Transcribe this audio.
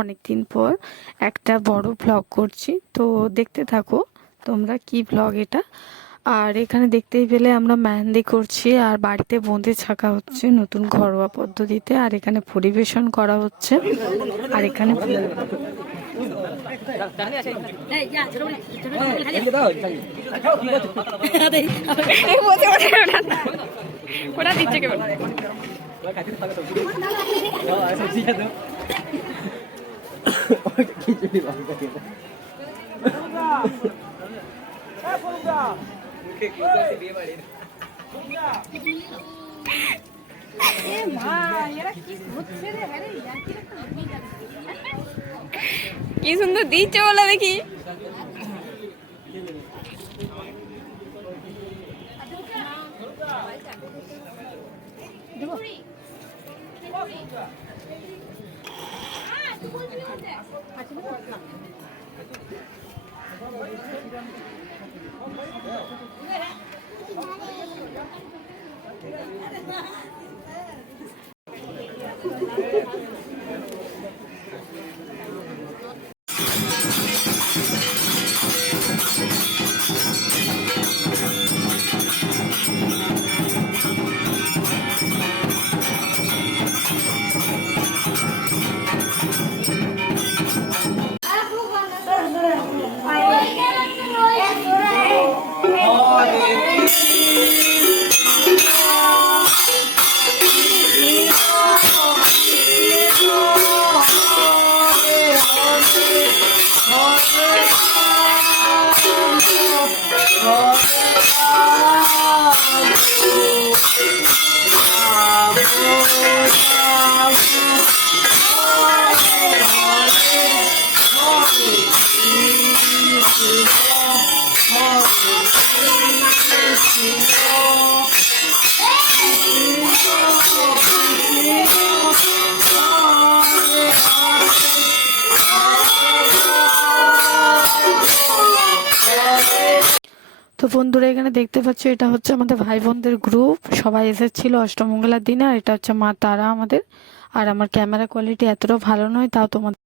অনেকদিন পর একটা বড় ব্লগ করছি, তো দেখতে থাকো তোমরা কি ব্লগ এটা। আর এখানে দেখতেই পেলে আমরা মেহেন্দি করছি আর বাড়িতে বোঁদে ছাকা হচ্ছে নতুন ঘরোয়া পদ্ধতিতে, আর এখানে পরিবেশন করা হচ্ছে। আর এখানে ওরা দিচ্ছে কেবল কি সুন্দর দিচ্ছে বলে দেখি। তো বন্ধুরা এখানে দেখতে পাচ্ছ, এটা হচ্ছে আমাদের ভাই বোনদের গ্রুপ, সবাই এসেছিল অষ্টমঙ্গলার দিনে। আর এটা হচ্ছে মা তারা আমাদের। আর আমার ক্যামেরা কোয়ালিটি এতটাও ভালো নয়, তাও তোমাদের